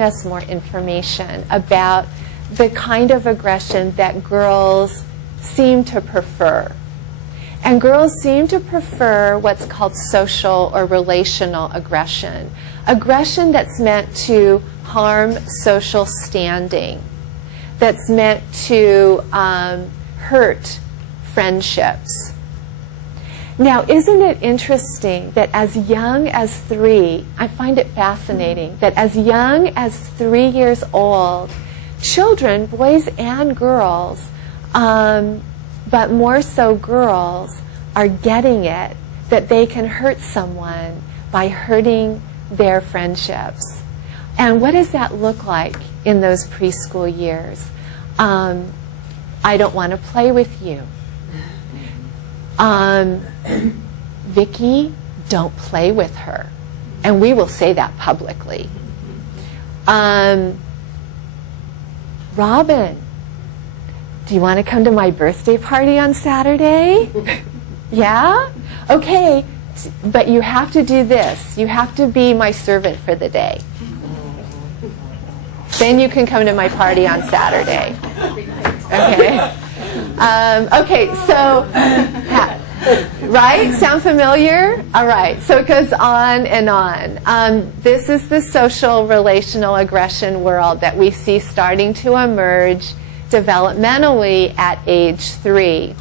us more information about the kind of aggression that girls seem to prefer. And girls seem to prefer what's called social or relational aggression. Aggression that's meant to harm social standing, that's meant to hurt friendships. Now, isn't it interesting that as young as 3, I find it fascinating that as young as 3 years old, children, boys and girls, but more so girls, are getting it, that they can hurt someone by hurting their friendships. And what does that look like in those preschool years? I don't want to play with you. Vicky, don't play with her. And we will say that publicly. Robin, do you want to come to my birthday party on Saturday? Yeah? Okay, but you have to do this. You have to be my servant for the day. Then you can come to my party on Saturday. Okay? Okay, so, right? Sound familiar? All right, so it goes on and on. This is the social relational aggression world that we see starting to emerge developmentally at age 3.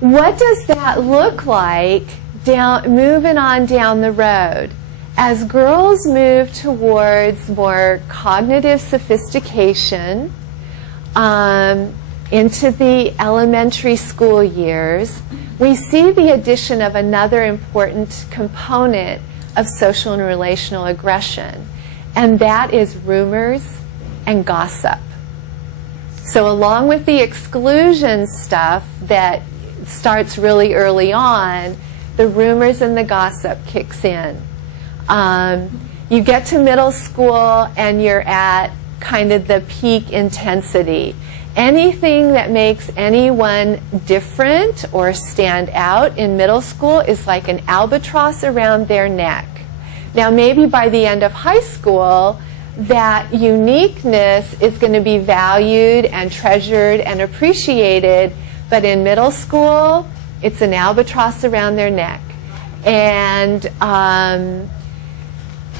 What does that look like moving on down the road? As girls move towards more cognitive sophistication, into the elementary school years, we see the addition of another important component of social and relational aggression, and that is rumors and gossip. So along with the exclusion stuff that starts really early on, the rumors and the gossip kicks in. You get to middle school and you're at kind of the peak intensity. Anything that makes anyone different or stand out in middle school is like an albatross around their neck. Now maybe by the end of high school, that uniqueness is going to be valued and treasured and appreciated, but in middle school, it's an albatross around their neck. And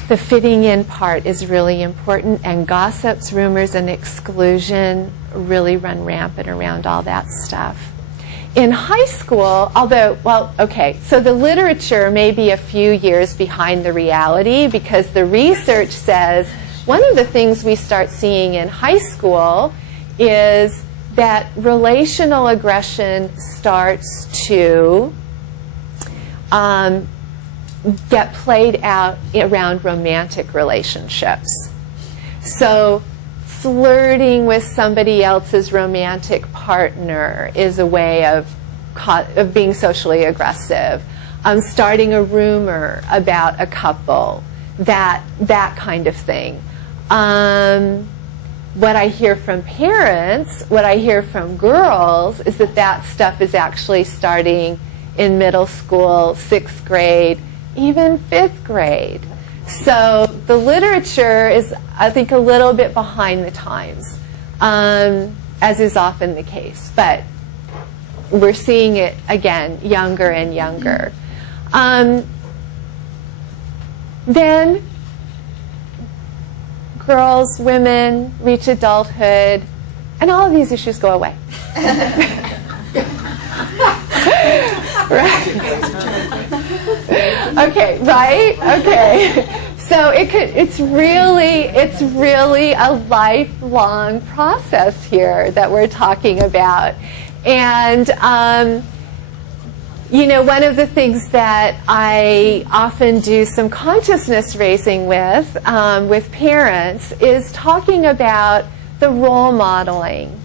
the fitting in part is really important, and gossips, rumors, and exclusion really run rampant around all that stuff. In high school, although, well, okay, so the literature may be a few years behind the reality, because the research says one of the things we start seeing in high school is that relational aggression starts to get played out around romantic relationships. So flirting with somebody else's romantic partner is a way of being socially aggressive. Starting a rumor about a couple, that kind of thing. What I hear from parents, what I hear from girls, is that stuff is actually starting in middle school, 6th grade, even 5th grade. So the literature is, I think, a little bit behind the times, as is often the case. But we're seeing it, again, younger and younger. Then girls, women reach adulthood, and all of these issues go away. Right? Okay, right? Okay. So it's really a lifelong process here that we're talking about. And you know, one of the things that I often do some consciousness raising with parents is talking about the role modeling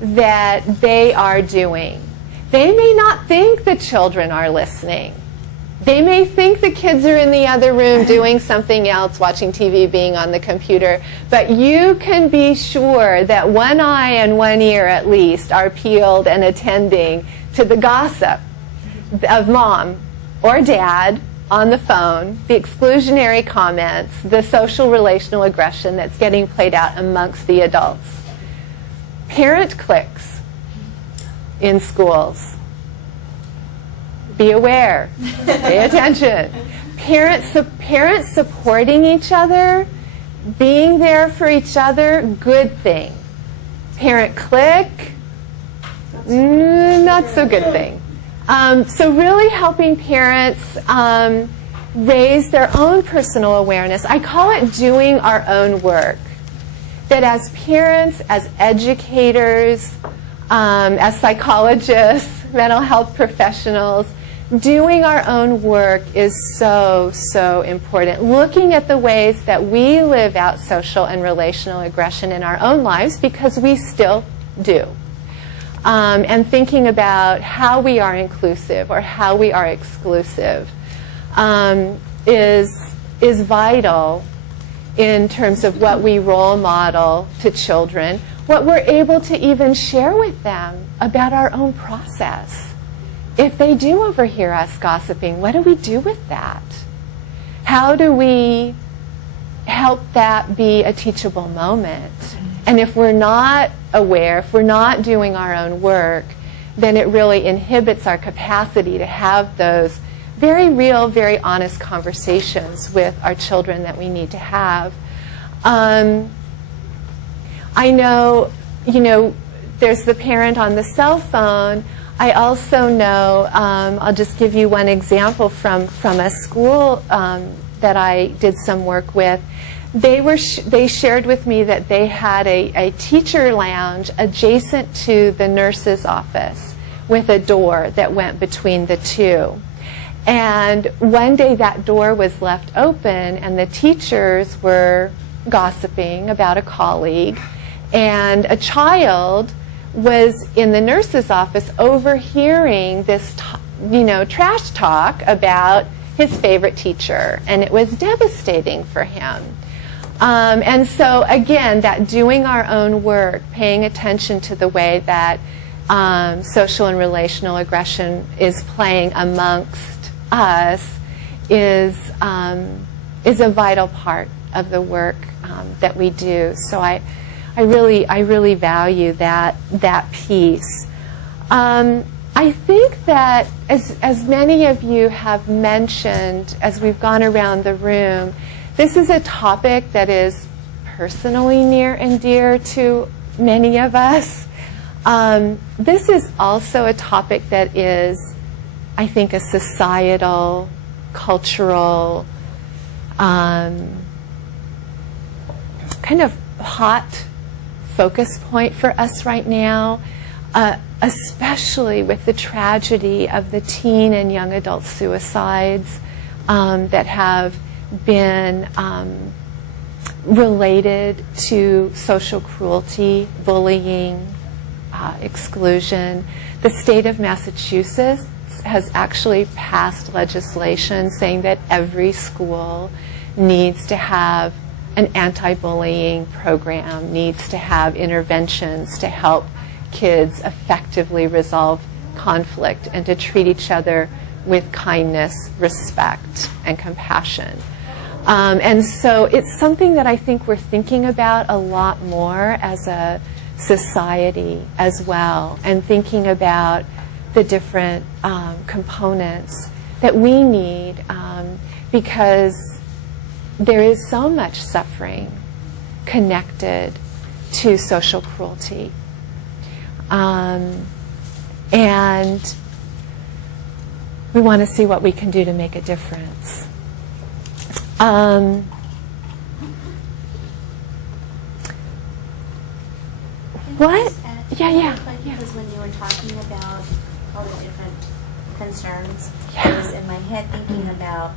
that they are doing. They may not think the children are listening. They may think the kids are in the other room doing something else, watching TV, being on the computer, but you can be sure that one eye and one ear at least are peeled and attending to the gossip of mom or dad on the phone, the exclusionary comments, the social relational aggression that's getting played out amongst the adults. Parent cliques in schools. Be aware. Pay attention. Parents supporting each other, being there for each other, good thing. Parent clique, not so good thing. So really helping parents raise their own personal awareness. I call it doing our own work. That as parents, as educators, as psychologists, mental health professionals, doing our own work is so, so important. Looking at the ways that we live out social and relational aggression in our own lives, because we still do. And thinking about how we are inclusive or how we are exclusive is vital in terms of what we role model to children, what we're able to even share with them about our own process. If they do overhear us gossiping, what do we do with that? How do we help that be a teachable moment? And if we're not aware, if we're not doing our own work, then it really inhibits our capacity to have those very real, very honest conversations with our children that we need to have. I know, there's the parent on the cell phone. I also know, I'll just give you one example from a school that I did some work with. They shared with me that they had a teacher lounge adjacent to the nurse's office with a door that went between the two. And one day that door was left open and the teachers were gossiping about a colleague, and a child was in the nurse's office overhearing this trash talk about his favorite teacher, and it was devastating for him. And so again, that doing our own work, paying attention to the way that social and relational aggression is playing amongst us is a vital part of the work that we do. So I really value that piece. I think that as many of you have mentioned as we've gone around the room, this is a topic that is personally near and dear to many of us. This is also a topic that is, I think, a societal, cultural, kind of hot focus point for us right now, especially with the tragedy of the teen and young adult suicides that have been related to social cruelty, bullying, exclusion. The state of Massachusetts has actually passed legislation saying that every school needs to have an anti-bullying program, needs to have interventions to help kids effectively resolve conflict and to treat each other with kindness, respect, and compassion. And so it's something that I think we're thinking about a lot more as a society as well, and thinking about the different components that we need because there is so much suffering connected to social cruelty. And we want to see what we can do to make a difference. What? Yeah. Because when you were talking about all the different concerns, I was in my head thinking about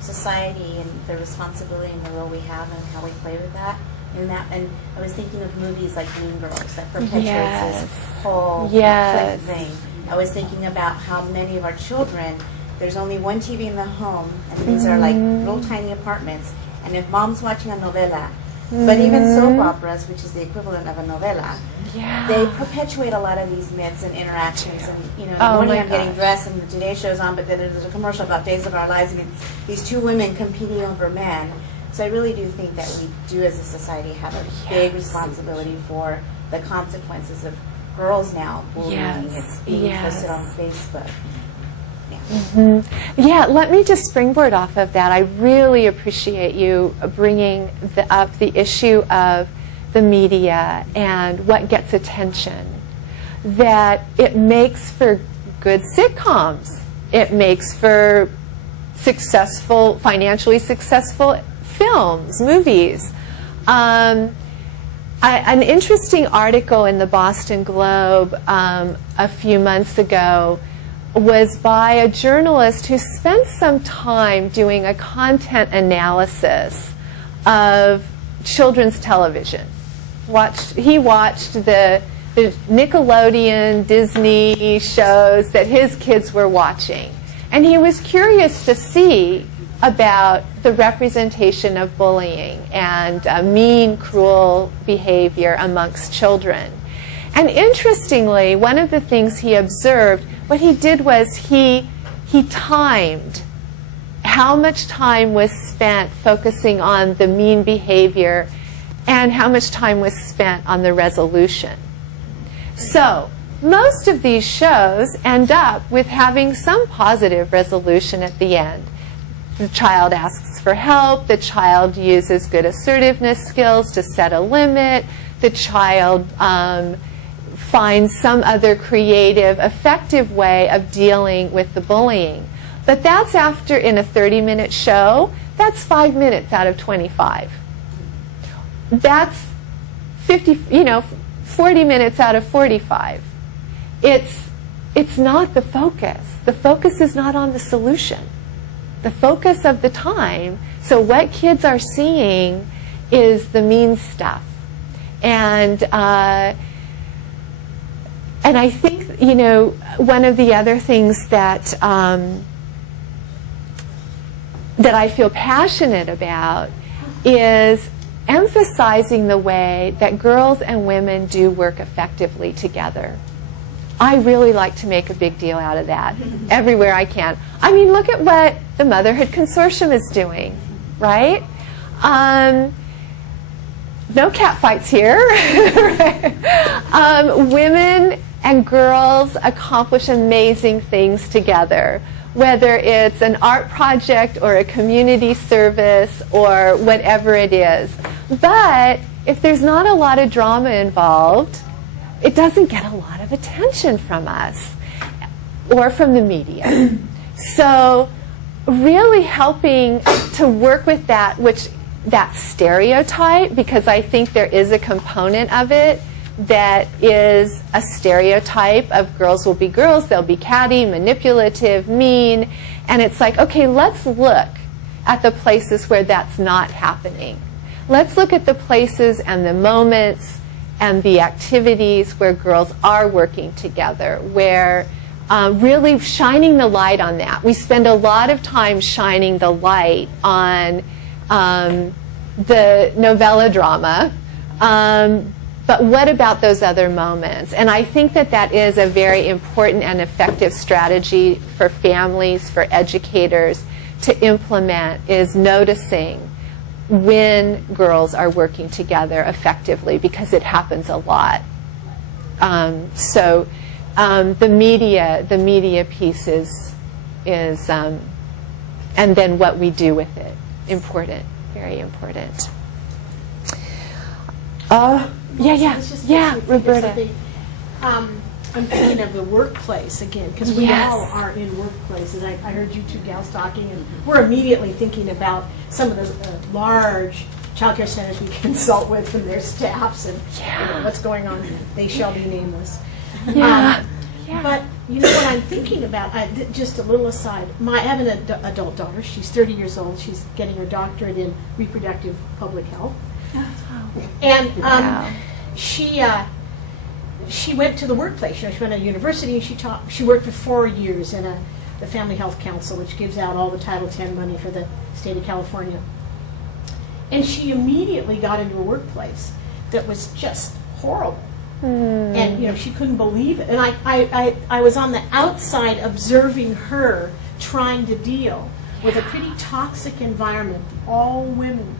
society and the responsibility and the role we have and how we play with that. And I was thinking of movies like Mean Girls that perpetuates this whole conflict thing. I was thinking about how many of our children, there's only one TV in the home, and these are like little tiny apartments. And if mom's watching a novela, But even soap operas, which is the equivalent of a novela, Yeah. they perpetuate a lot of these myths and interactions. And in the Oh morning my I'm getting gosh. dressed, and the Today Show's on, but then there's a commercial about Days of Our Lives, and it's these two women competing over men. So I really do think that we do, as a society, have a big responsibility for the consequences of girls now bullying. Yes. It's being Yes. posted on Facebook. Yeah, let me just springboard off of that. I really appreciate you bringing up the issue of the media and what gets attention. That it makes for good sitcoms. It makes for financially successful films, movies. An interesting article in the Boston Globe a few months ago was by a journalist who spent some time doing a content analysis of children's television. He watched the Nickelodeon, Disney shows that his kids were watching. And he was curious to see about the representation of bullying and mean, cruel behavior amongst children. And interestingly, one of the things he observed, what he did was he timed how much time was spent focusing on the mean behavior and how much time was spent on the resolution. So most of these shows end up with having some positive resolution at the end. The child asks for help, the child uses good assertiveness skills to set a limit, the child finds some other creative, effective way of dealing with the bullying. But that's after, in a 30-minute show, that's 5 minutes out of 25. That's 40 minutes out of 45. It's not the focus. The focus is not on the solution. The focus of the time, so what kids are seeing is the mean stuff. And I think, one of the other things that that I feel passionate about is emphasizing the way that girls and women do work effectively together. I really like to make a big deal out of that everywhere I can. I mean, look at what the Motherhood Consortium is doing, right? No cat fights here. Women and girls accomplish amazing things together, whether it's an art project or a community service or whatever it is. But if there's not a lot of drama involved, it doesn't get a lot of attention from us or from the media. So really helping to work with that stereotype, because I think there is a component of it that is a stereotype of girls will be girls, they'll be catty, manipulative, mean, and it's like, okay, let's look at the places where that's not happening. Let's look at the places and the moments and the activities where girls are working together, where really shining the light on that. We spend a lot of time shining the light on the novella drama, but what about those other moments? And I think that that is a very important and effective strategy for families, for educators to implement, is noticing when girls are working together effectively, because it happens a lot. So the media piece is and then what we do with it, important, very important. Roberta. I'm thinking of the workplace again, because we Yes. all are in workplaces. I heard you two gals talking, and we're immediately thinking about some of the large child care centers we consult with and their staffs and what's going on. They shall be nameless. But you know what I'm thinking about? Just a little aside. I have an adult daughter. She's 30 years old. She's getting her doctorate in reproductive public health. And she went to the workplace. She went to university and she worked for 4 years in the Family Health Council, which gives out all the Title X money for the state of California. And she immediately got into a workplace that was just horrible. And, you know, she couldn't believe it. And I was on the outside observing her trying to deal with a pretty toxic environment, all women